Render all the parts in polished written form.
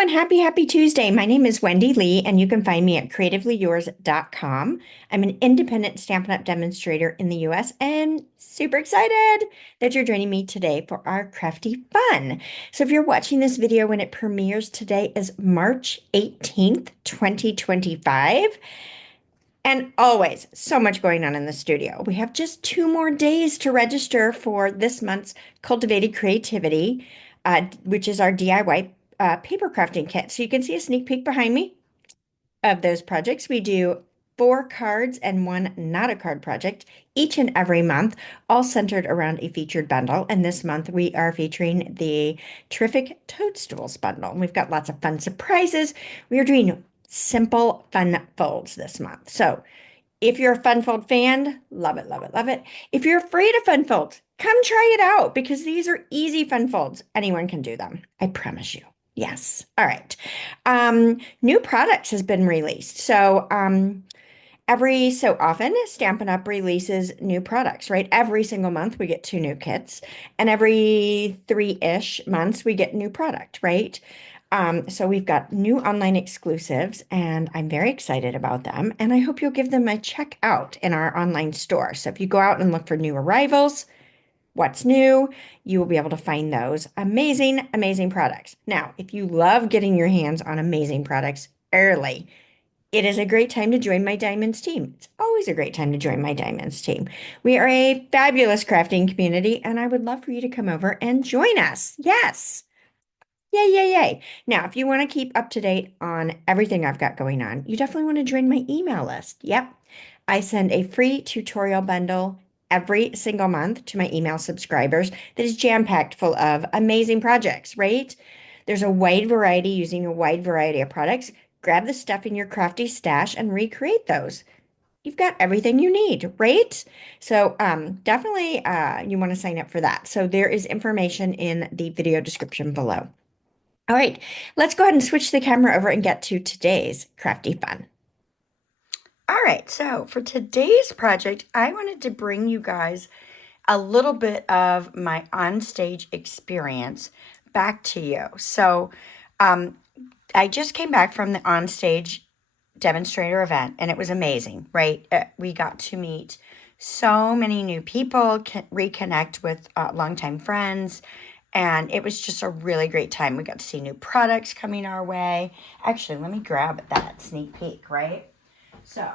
and happy Tuesday. My name is Wendy Lee, and you can find me at CreativeLeeYours.com. I'm an independent Stampin' Up! Demonstrator in the US and super excited that you're joining me today for our crafty fun. So if you're watching this video when it premieres, today is March 18th, 2025. And always so much going on in the studio. We have just 2 more days to register for this month's Cultivated Creativity, which is our DIY paper crafting kit. So you can see a sneak peek behind me of those projects. We do 4 cards and 1 not a card project each and every month, all centered around a featured bundle. And this month we are featuring the terrific Toadstools bundle. And we've got lots of fun surprises. We are doing simple fun folds this month. So if you're a fun fold fan, love it, love it, love it. If you're afraid of fun folds, come try it out because these are easy fun folds. Anyone can do them. I promise you. Yes. All right. New products has been released. So every so often, Stampin' Up! Releases new products, right? Every single month we get 2 new kits, and every 3-ish months we get new product, right? So we've got new online exclusives, and I'm very excited about them. And I hope you'll give them a check out in our online store. So if you go out and look for new arrivals, what's new, you will be able to find those amazing, amazing products. Now, if you love getting your hands on amazing products early, it is a great time to join my Diamonds team. It's always a great time to join my Diamonds team. We are a fabulous crafting community, and I would love for you to come over and join us. Yes. Yay, yay, yay. Now, if you want to keep up to date on everything I've got going on, you definitely want to join my email list. Yep. I send a free tutorial bundle every single month to my email subscribers that is jam-packed full of amazing projects, right? There's a wide variety using a wide variety of products. Grab the stuff in your crafty stash and recreate those. You've got everything you need, right? So definitely you want to sign up for that. So there is information in the video description below. All right, let's go ahead and switch the camera over and get to today's crafty fun. All right, so for today's project, I wanted to bring you guys a little bit of my onstage experience back to you. So I just came back from the onstage demonstrator event, and it was amazing, right? We got to meet so many new people, reconnect with longtime friends, and it was just a really great time. We got to see new products coming our way. Actually, let me grab that sneak peek, right? So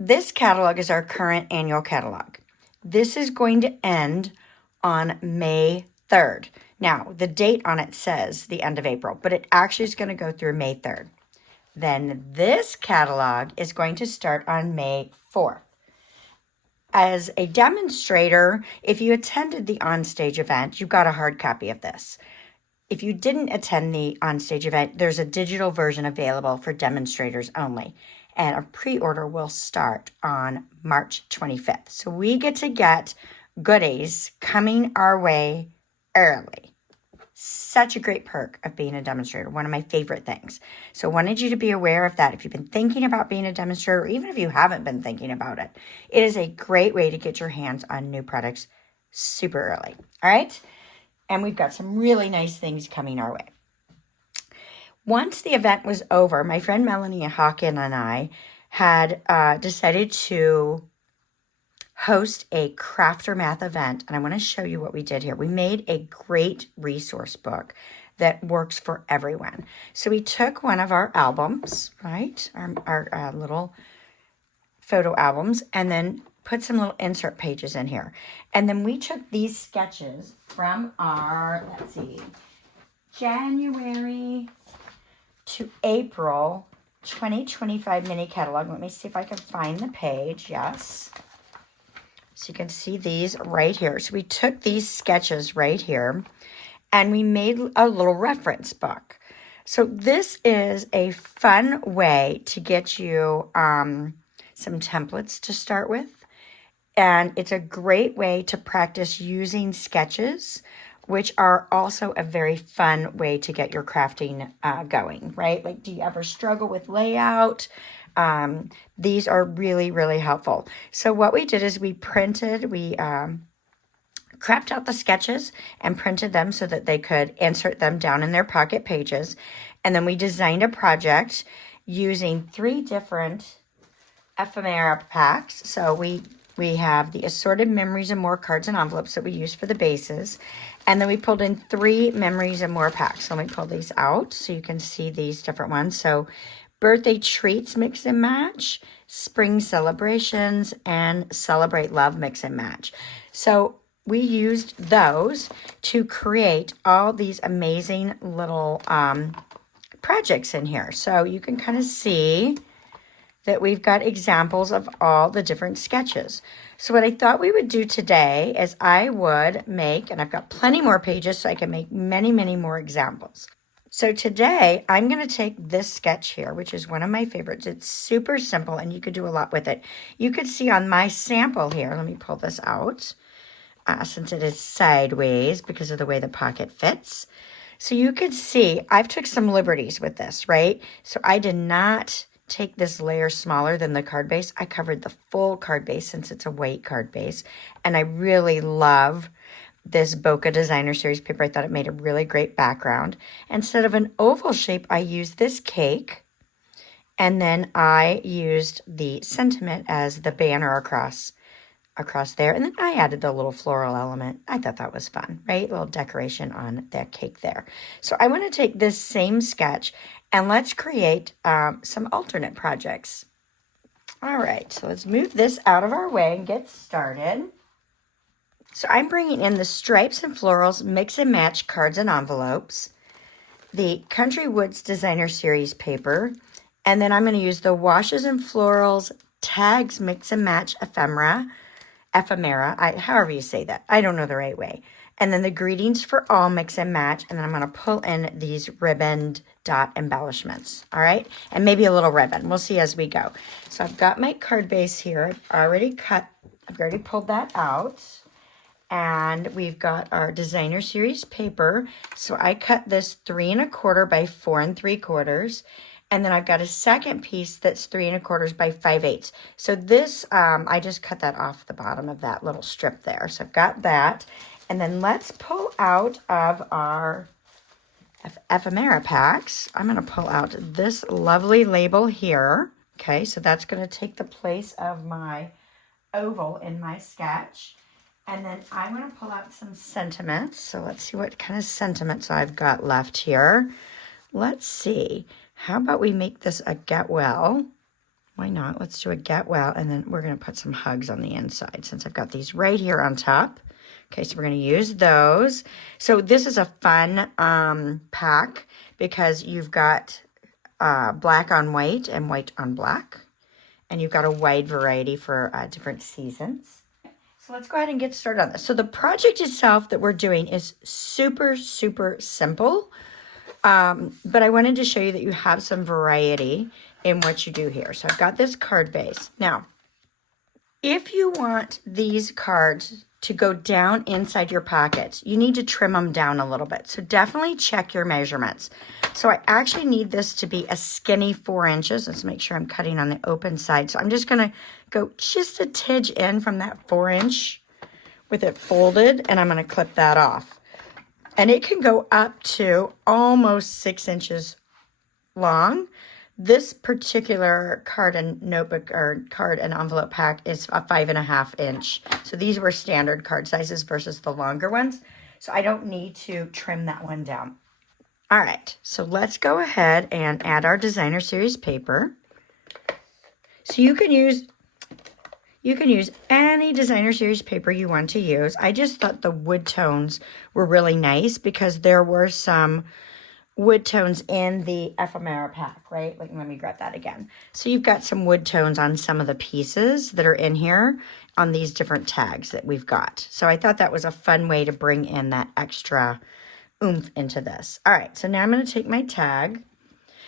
this catalog is our current annual catalog. This is going to end on May 3rd. Now, the date on it says the end of April, but it actually is going to go through May 3rd. Then this catalog is going to start on May 4th. As a demonstrator, if you attended the Onstage event, you got a hard copy of this. If you didn't attend the Onstage event, there's a digital version available for demonstrators only. And a pre-order will start on March 25th. So we get to get goodies coming our way early. Such a great perk of being a demonstrator, one of my favorite things. So I wanted you to be aware of that. If you've been thinking about being a demonstrator, or even if you haven't been thinking about it, it is a great way to get your hands on new products super early. All right? And we've got some really nice things coming our way. Once the event was over, my friend Melanie Hawken and I had decided to host a crafter math event, and I want to show you what we did here. We made a great resource book that works for everyone. So we took one of our albums, right, our little photo albums, and then put some little insert pages in here. And then we took these sketches from our, let's see, January to April 2025 mini catalog. Let me see if I can find the page. Yes. So you can see these right here. So we took these sketches right here and we made a little reference book. So this is a fun way to get you some templates to start with. And it's a great way to practice using sketches, which are also a very fun way to get your crafting going, right? Like, do you ever struggle with layout? These are really, really helpful. So what we did is we cropped out the sketches and printed them so that they could insert them down in their pocket pages. And then we designed a project using 3 different ephemera packs. So we have the assorted memories and more cards and envelopes that we use for the bases. And then we pulled in 3 memories and more packs. So let me pull these out so you can see these different ones. So birthday treats mix and match, spring celebrations, and celebrate love mix and match. So we used those to create all these amazing little projects in here. So you can kind of see that we've got examples of all the different sketches. So what I thought we would do today is I would make, and I've got plenty more pages so I can make many, many more examples. So today I'm going to take this sketch here, which is one of my favorites. It's super simple and you could do a lot with it. You could see on my sample here, let me pull this out, since it is sideways because of the way the pocket fits. So you could see I've took some liberties with this, right? So I did not take this layer smaller than the card base. I covered the full card base since it's a white card base. And I really love this Bokeh Designer Series paper. I thought it made a really great background. Instead of an oval shape, I used this cake. And then I used the sentiment as the banner across there. And then I added the little floral element. I thought that was fun, right? A little decoration on that cake there. So I want to take this same sketch and let's create some alternate projects. All right, so let's move this out of our way and get started. So I'm bringing in the stripes and florals mix and match cards and envelopes, the Country Woods Designer Series paper, and then I'm going to use the washes and florals tags mix and match ephemera, however you say that. I don't know the right way. And then the greetings for all mix and match. And then I'm going to pull in these ribboned dot embellishments. All right. And maybe a little ribbon. We'll see as we go. So I've got my card base here. I've already pulled that out. And we've got our Designer Series paper. So I cut this 3 1/4 by 4 3/4. And then I've got a second piece that's 3 1/4 by 5/8. So this, I just cut that off the bottom of that little strip there. So I've got that. And then let's pull out of our ephemera packs. I'm going to pull out this lovely label here. Okay, so that's going to take the place of my oval in my sketch. And then I'm going to pull out some sentiments. So let's see what kind of sentiments I've got left here. Let's see. How about we make this a get well? Why not? Let's do a get well. And then we're going to put some hugs on the inside since I've got these right here on top. Okay, so we're going to use those. So this is a fun pack because you've got black on white and white on black. And you've got a wide variety for different seasons. So let's go ahead and get started on this. So the project itself that we're doing is super, super simple. But I wanted to show you that you have some variety in what you do here. So I've got this card base. Now, if you want these cards to go down inside your pockets, you need to trim them down a little bit. So definitely check your measurements. So I actually need this to be a skinny 4 inches. Let's make sure I'm cutting on the open side. So I'm just going to go just a tidge in from that 4 inch with it folded, and I'm going to clip that off. And it can go up to almost 6 inches long. This particular card and notebook or card and envelope pack is a 5.5 inch. So these were standard card sizes versus the longer ones. So I don't need to trim that one down. All right, so let's go ahead and add our Designer Series paper. So you can use any Designer Series paper you want to use. I just thought the wood tones were really nice because there were some wood tones in the ephemera pack, right? Like, let me grab that again. So you've got some wood tones on some of the pieces that are in here on these different tags that we've got. So I thought that was a fun way to bring in that extra oomph into this. All right, so now I'm going to take my tag.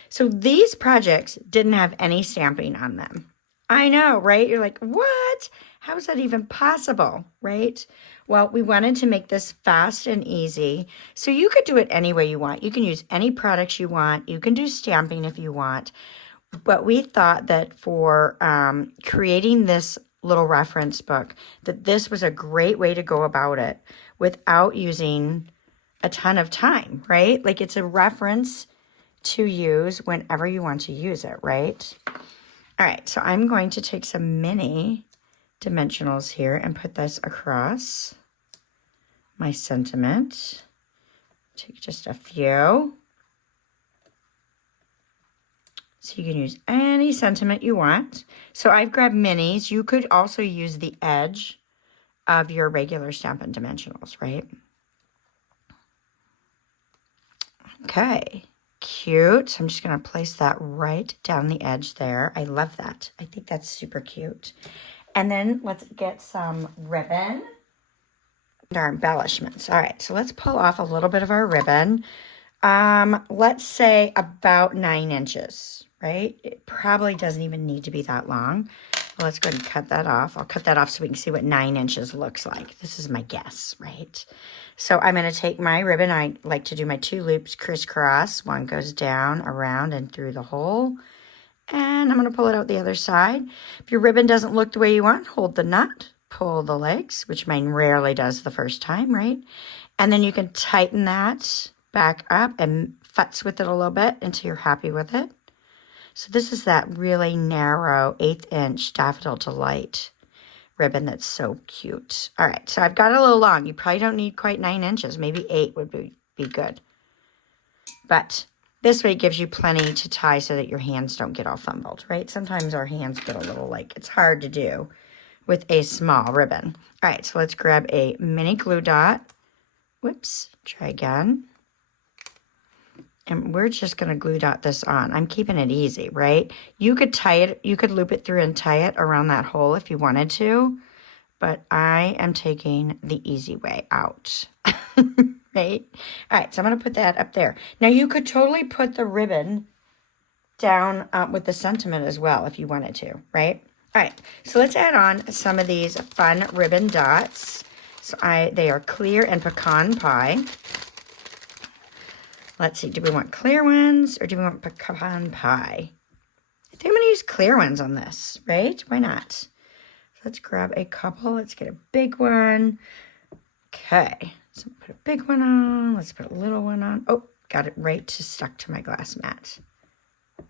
So these projects didn't have any stamping on them. I know, right? You're like, what? How is that even possible, right? Well, we wanted to make this fast and easy. So you could do it any way you want. You can use any products you want. You can do stamping if you want. But we thought that for creating this little reference book that this was a great way to go about it without using a ton of time, right? Like it's a reference to use whenever you want to use it, right? All right, so I'm going to take some mini dimensionals here and put this across my sentiment. Take just a few. So you can use any sentiment you want. So I've grabbed minis. You could also use the edge of your regular Stampin' Dimensionals, right? Okay, cute. So I'm just going to place that right down the edge there. I love that. I think that's super cute. And then let's get some ribbon and our embellishments. All right, so let's pull off a little bit of our ribbon. Let's say about 9 inches, right? It probably doesn't even need to be that long. Well, let's go ahead and cut that off. I'll cut that off so we can see what 9 inches looks like. This is my guess, right? So I'm going to take my ribbon. I like to do my 2 loops crisscross. One goes down, around, and through the hole. And I'm going to pull it out the other side. If your ribbon doesn't look the way you want, hold the knot, pull the legs, which mine rarely does the first time, right? And then you can tighten that back up and futz with it a little bit until you're happy with it. So this is that really narrow 1/8 inch Daffodil Delight ribbon that's so cute. All right, so I've got it a little long. You probably don't need quite 9 inches. Maybe 8 would be good. But this way it gives you plenty to tie so that your hands don't get all fumbled, right? Sometimes our hands get a little it's hard to do with a small ribbon. All right, so let's grab a mini glue dot. Whoops, try again. And we're just going to glue dot this on. I'm keeping it easy, right? You could tie it, you could loop it through and tie it around that hole if you wanted to, but I am taking the easy way out, right? All right, so I'm going to put that up there. Now you could totally put the ribbon down with the sentiment as well if you wanted to, right? All right, so let's add on some of these fun ribbon dots. So they are clear and pecan pie. Let's see, do we want clear ones or do we want pecan pie? I think I'm going to use clear ones on this, right? Why not? So let's grab a couple. Let's get a big one. Okay, so put a big one on. Let's put a little one on. Oh, got it right stuck to my glass mat.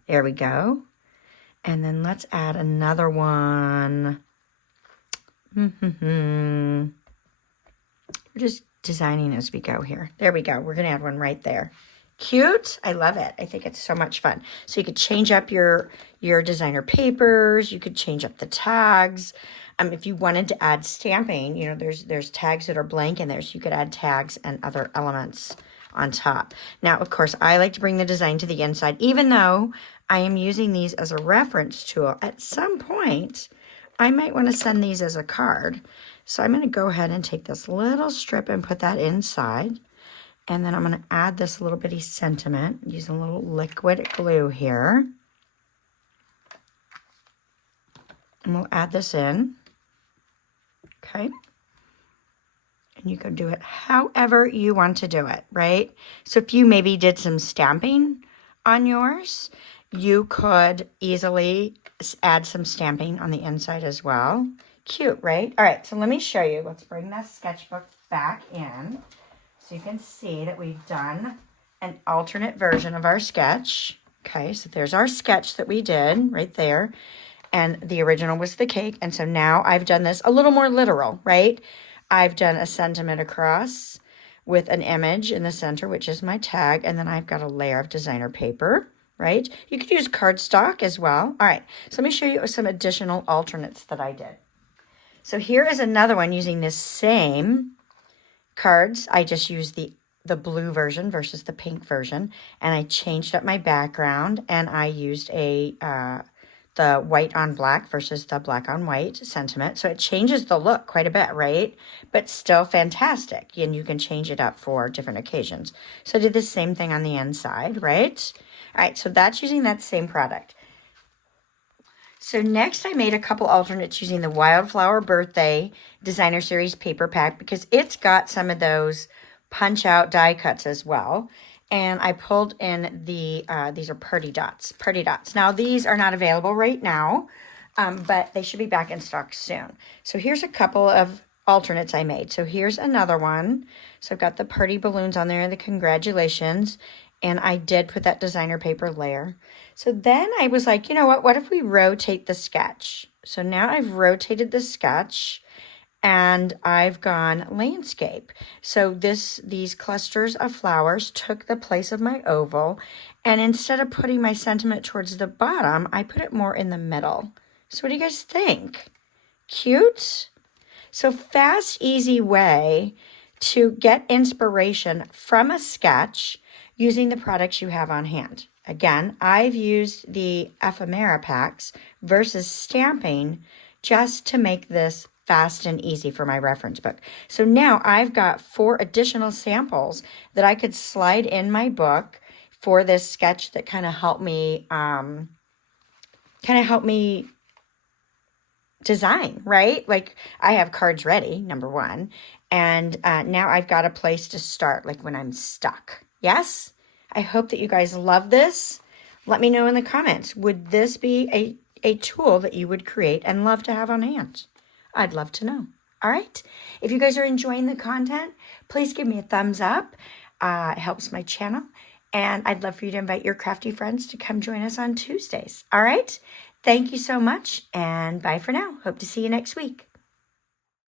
There we go. And then let's add another one. We're just designing as we go here. There we go. We're going to add one right there. Cute. I love it. I think it's so much fun. So you could change up your designer papers. You could change up the tags. If you wanted to add stamping, you know, there's tags that are blank in there. So you could add tags and other elements on top. Now, of course, I like to bring the design to the inside, even though I am using these as a reference tool. At some point, I might want to send these as a card. So I'm going to go ahead and take this little strip and put that inside. And then I'm going to add this little bitty sentiment using a little liquid glue here. And we'll add this in. Okay. And you can do it however you want to do it, right? So if you maybe did some stamping on yours, you could easily add some stamping on the inside as well. Cute, right? All right, so let me show you. Let's bring that sketchbook back in so you can see that we've done an alternate version of our sketch. Okay, so there's our sketch that we did right there. And the original was the cake. And so now I've done this a little more literal, right? I've done a sentiment across with an image in the center, which is my tag. And then I've got a layer of designer paper, right? You could use cardstock as well. All right, so let me show you some additional alternates that I did. So here is another one using this same cards. I just used the blue version versus the pink version, and I changed up my background, and I used the white on black versus the black on white sentiment. So it changes the look quite a bit, right? But still fantastic, and you can change it up for different occasions. So I did the same thing on the inside, right? All right, so that's using that same product. So next I made a couple alternates using the Wildflower Birthday Designer Series paper pack because it's got some of those punch out die cuts as well. And I pulled in these are party dots. Now these are not available right now. but they should be back in stock soon. So here's a couple of alternates I made. So here's another one. So I've got the party balloons on there, the congratulations, and I did put that designer paper layer. So then I was like, you know what if we rotate the sketch? So now I've rotated the sketch and I've gone landscape. So these clusters of flowers took the place of my oval, and instead of putting my sentiment towards the bottom, I put it more in the middle. So what do you guys think? Cute? So fast, easy way to get inspiration from a sketch using the products you have on hand. Again, I've used the ephemera packs versus stamping just to make this fast and easy for my reference book. So now I've got 4 additional samples that I could slide in my book for this sketch that kind of helped me design, right? Like I have cards ready, number 1, and now I've got a place to start, like when I'm stuck. Yes? I hope that you guys love this. Let me know in the comments. Would this be a tool that you would create and love to have on hand? I'd love to know. All right? If you guys are enjoying the content, please give me a thumbs up. It helps my channel. And I'd love for you to invite your crafty friends to come join us on Tuesdays. All right? Thank you so much, and bye for now. Hope to see you next week.